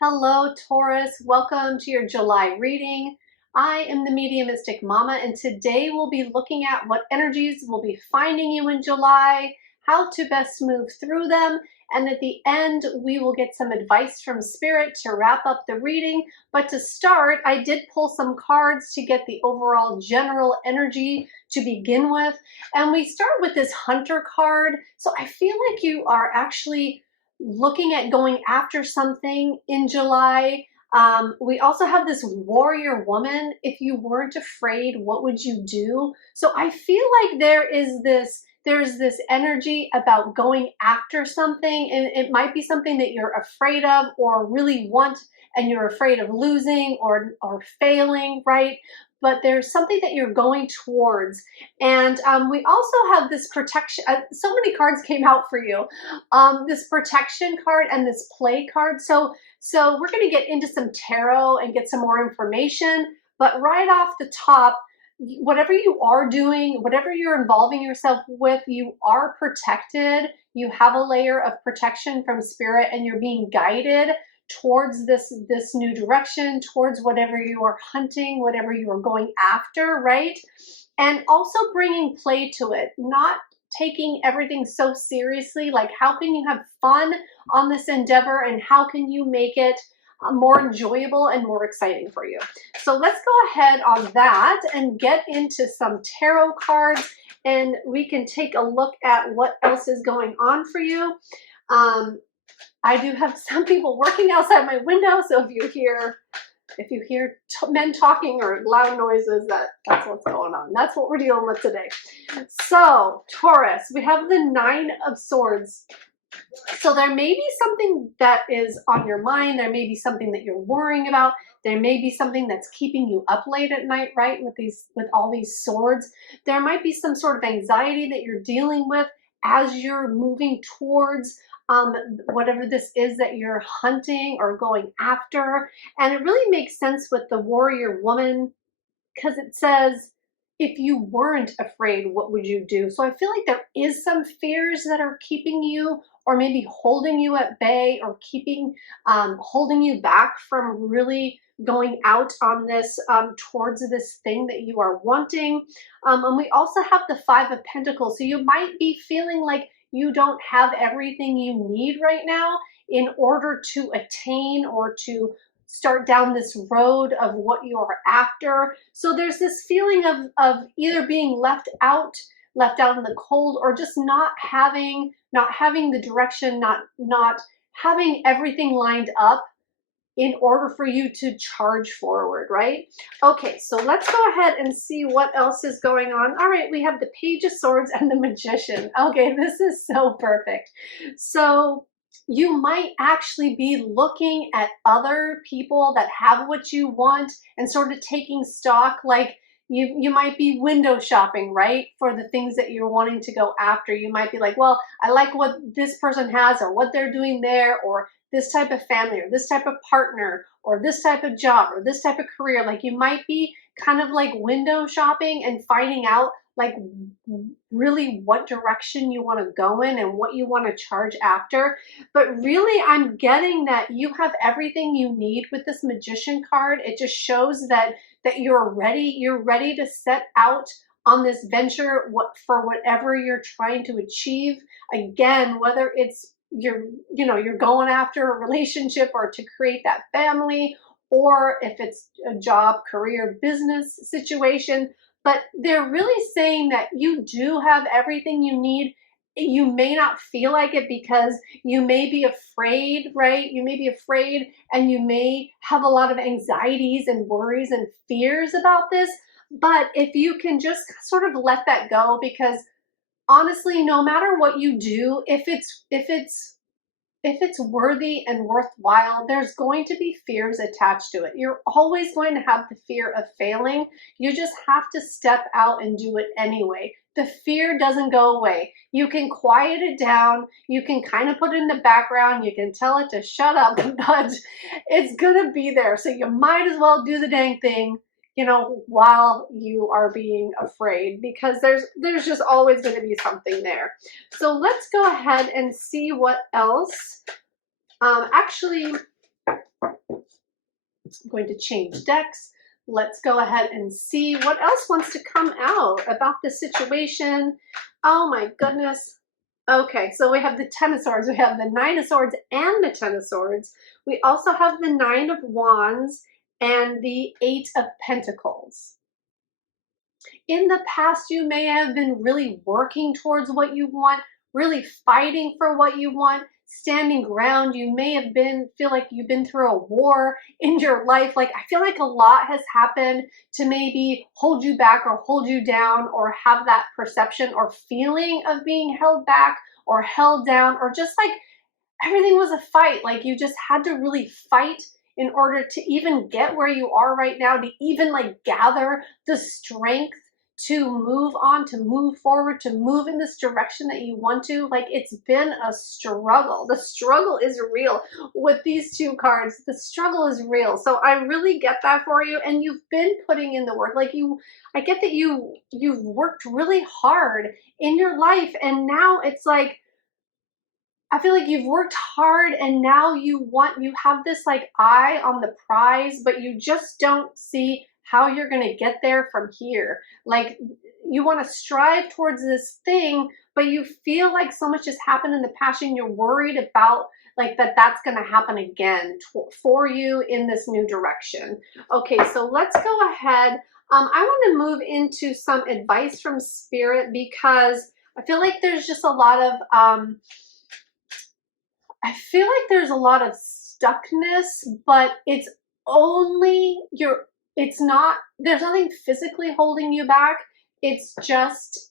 Hello, Taurus. Welcome to your July reading. I am the Mediumistic Mama, and today we'll be looking at what energies will be finding you in July, how to best move through them, and at the end, we will get some advice from Spirit to wrap up the reading. But to start, I did pull some cards to get the overall general energy to begin with. And we start with this Hunter card. So I feel like you are actually looking at going after something in July. We also have this warrior woman. If you weren't afraid, what would you do? So I feel like there's this energy about going after something, and it might be something that you're afraid of or really want, and you're afraid of losing or failing, right? But there's something that you're going towards. And we also have this protection. So many cards came out for you. This protection card and this play card. So we're going to get into some tarot and get some more information. But right off the top, whatever you are doing, whatever you're involving yourself with, you are protected. You have a layer of protection from Spirit, and you're being guided towards this new direction, towards whatever you are hunting, whatever you are going after, right? And also bringing play to it, not taking everything so seriously. Like, how can you have fun on this endeavor, and how can you make it more enjoyable and more exciting for you? So let's go ahead on that and get into some tarot cards, and we can take a look at what else is going on for you. I do have some people working outside my window, so if you hear men talking or loud noises, that's what's going on. That's what we're dealing with today. So, Taurus, we have the Nine of Swords. So there may be something that is on your mind. There may be something that you're worrying about. There may be something that's keeping you up late at night, right? With all these swords. There might be some sort of anxiety that you're dealing with as you're moving towards whatever this is that you're hunting or going after. And it really makes sense with the warrior woman, because it says, if you weren't afraid, what would you do? So I feel like there is some fears that are keeping you, or maybe holding you at bay, or holding you back from really going out on this towards this thing that you are wanting. And we also have the Five of Pentacles. So you might be feeling like you don't have everything you need right now in order to attain or to start down this road of what you're after. So there's this feeling of either being left out in the cold, or just not having the direction, not having everything lined up in order for you to charge forward, right? Okay, so let's go ahead and see what else is going on. All right, we have the Page of Swords and the Magician. Okay, this is so perfect. So you might actually be looking at other people that have what you want and sort of taking stock. Like, you might be window shopping, right? For the things that you're wanting to go after. You might be like, well, I like what this person has, or what they're doing there, or this type of family, or this type of partner, or this type of job, or this type of career. Like, you might be kind of like window shopping and finding out like really what direction you want to go in and what you want to charge after. But really, I'm getting that you have everything you need with this Magician card. It just shows that you're ready to set out on this venture for whatever you're trying to achieve. Again, whether it's you're going after a relationship or to create that family, or if it's a job, career, business situation. But they're really saying that you do have everything you need. You may not feel like it because you may be afraid, right? You may be afraid, and you may have a lot of anxieties and worries and fears about this. But if you can just sort of let that go, because honestly, no matter what you do, if it's worthy and worthwhile, there's going to be fears attached to it. You're always going to have the fear of failing. You just have to step out and do it anyway. The fear doesn't go away. You can quiet it down. You can kind of put it in the background. You can tell it to shut up, but it's going to be there. So you might as well do the dang thing, while you are being afraid, because there's just always going to be something there. So let's go ahead and see what else. Actually, going to change decks. Let's go ahead and see what else wants to come out about the situation. Oh my goodness. Okay, so we have the Ten of Swords, we have the Nine of Swords and the Ten of Swords. We also have the Nine of Wands and the Eight of Pentacles. In the past, you may have been really working towards what you want, really fighting for what you want, standing ground. You may have feel like you've been through a war in your life. Like, I feel like a lot has happened to maybe hold you back or hold you down, or have that perception or feeling of being held back or held down, or just like everything was a fight. Like, you just had to really fight in order to even get where you are right now, to even like gather the strength to move on, to move forward, to move in this direction that you want to. Like, it's been a struggle. The struggle is real with these two cards. The struggle is real. So I really get that for you. And you've been putting in the work. Like, I get that you've worked really hard in your life, and now it's like, I feel like you've worked hard, and now you have this like eye on the prize, but you just don't see how you're going to get there from here. Like, you want to strive towards this thing, but you feel like so much has happened in the past, and you're worried about like that's going to happen again for you in this new direction. Okay, so let's go ahead. I want to move into some advice from Spirit, because I feel like there's just a lot of I feel like there's a lot of stuckness, but it's not, there's nothing physically holding you back. It's just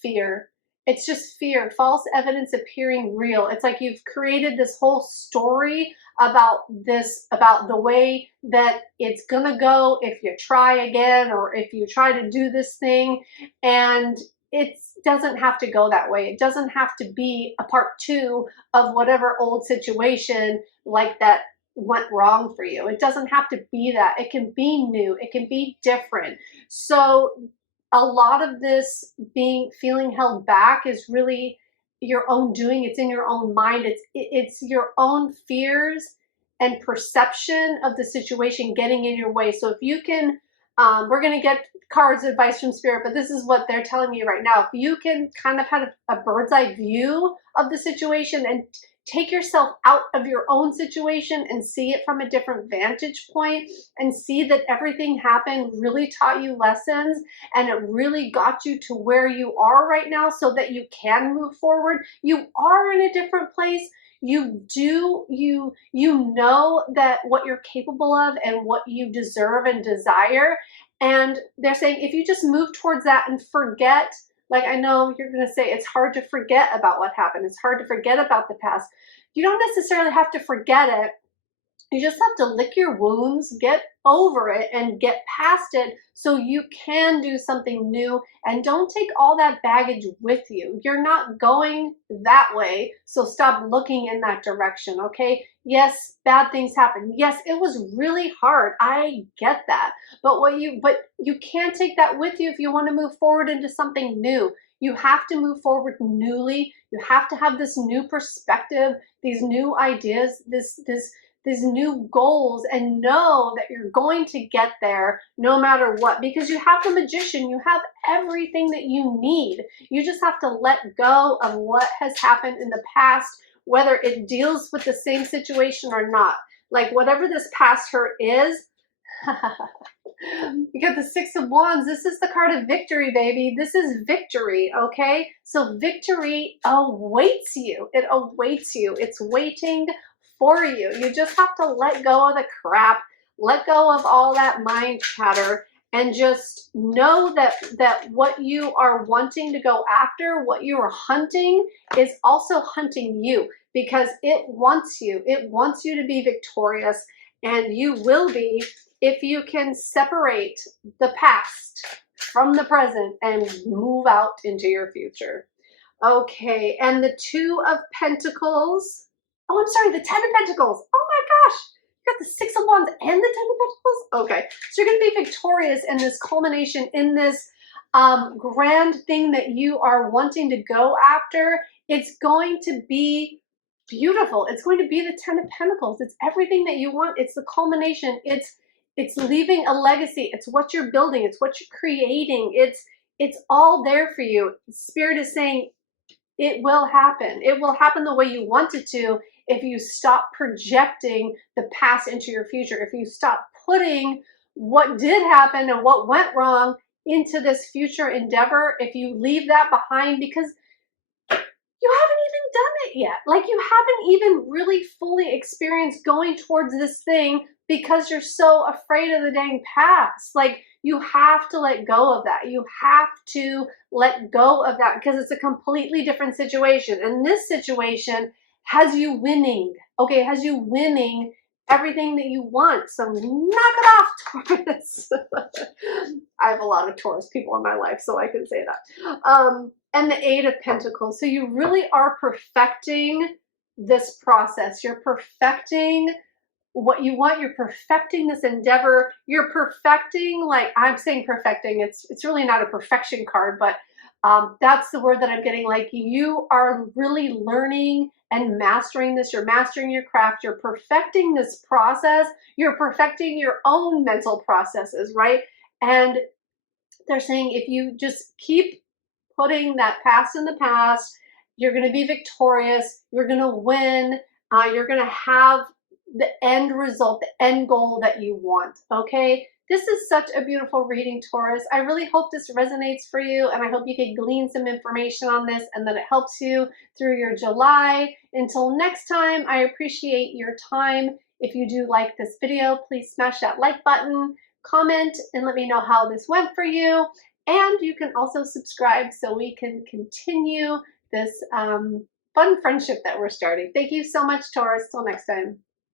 fear. It's just fear, false evidence appearing real. It's like you've created this whole story about the way that it's gonna go if you try again, or if you try to do this thing, and it doesn't have to go that way. It doesn't have to be a part two of whatever old situation like that went wrong for you. It doesn't have to be that. It can be new. It can be different. So a lot of this feeling held back is really your own doing. It's in your own mind. It's your own fears and perception of the situation getting in your way. So if you can, we're going to get cards advice from Spirit, but this is what they're telling me right now. If you can kind of have a bird's eye view of the situation and take yourself out of your own situation and see it from a different vantage point, and see that everything happened really taught you lessons, and it really got you to where you are right now so that you can move forward. You are in a different place. You know that what you're capable of and what you deserve and desire. And they're saying, if you just move towards that and forget, like, I know you're going to say it's hard to forget about what happened. It's hard to forget about the past. You don't necessarily have to forget it. You just have to lick your wounds, get over it, and get past it so you can do something new. And don't take all that baggage with you. You're not going that way, so stop looking in that direction, okay? Yes, bad things happen. Yes, it was really hard. I get that. But you can't take that with you if you want to move forward into something new. You have to move forward newly. You have to have this new perspective, these new ideas, these new goals, and know that you're going to get there no matter what, because you have the Magician. You have everything that you need. You just have to let go of what has happened in the past, whether it deals with the same situation or not. Like, whatever this past hurt is, you got the Six of Wands. This is the card of victory, baby. This is victory, okay? So victory awaits you. It awaits you. It's waiting for you. You just have to let go of the crap, let go of all that mind chatter, and just know that what you are wanting to go after, what you are hunting, is also hunting you, because it wants you. It wants you to be victorious, and you will be if you can separate the past from the present and move out into your future. Okay, and the Two of Pentacles. Oh, I'm sorry, the Ten of Pentacles. Oh my gosh, you got the Six of Wands and the Ten of Pentacles? Okay, so you're going to be victorious in this culmination, in this grand thing that you are wanting to go after. It's going to be beautiful. It's going to be the Ten of Pentacles. It's everything that you want. It's the culmination. It's leaving a legacy. It's what you're building. It's what you're creating. It's all there for you. Spirit is saying it will happen. It will happen the way you want it to if you stop projecting the past into your future. If you stop putting what did happen and what went wrong into this future endeavor, if you leave that behind, because you haven't even done it yet. Like, you haven't even really fully experienced going towards this thing because you're so afraid of the dang past. Like, you have to let go of that. You have to let go of that because it's a completely different situation. And this situation has you winning, okay? Has you winning everything that you want. So knock it off, Taurus. I have a lot of Taurus people in my life, so I can say that. And the Eight of Pentacles. So you really are perfecting this process. You're perfecting what you want. You're perfecting this endeavor. You're perfecting, like, I'm saying perfecting. It's really not a perfection card, but that's the word that I'm getting. Like, you are really learning and mastering this. You're mastering your craft. You're perfecting this process. You're perfecting your own mental processes, right? And they're saying if you just keep putting that past in the past, you're going to be victorious. You're going to win. You're going to have the end result, the end goal that you want. Okay. This is such a beautiful reading, Taurus. I really hope this resonates for you, and I hope you can glean some information on this and that it helps you through your July. Until next time, I appreciate your time. If you do like this video, please smash that like button, comment, and let me know how this went for you. And you can also subscribe so we can continue this fun friendship that we're starting. Thank you so much, Taurus. Till next time.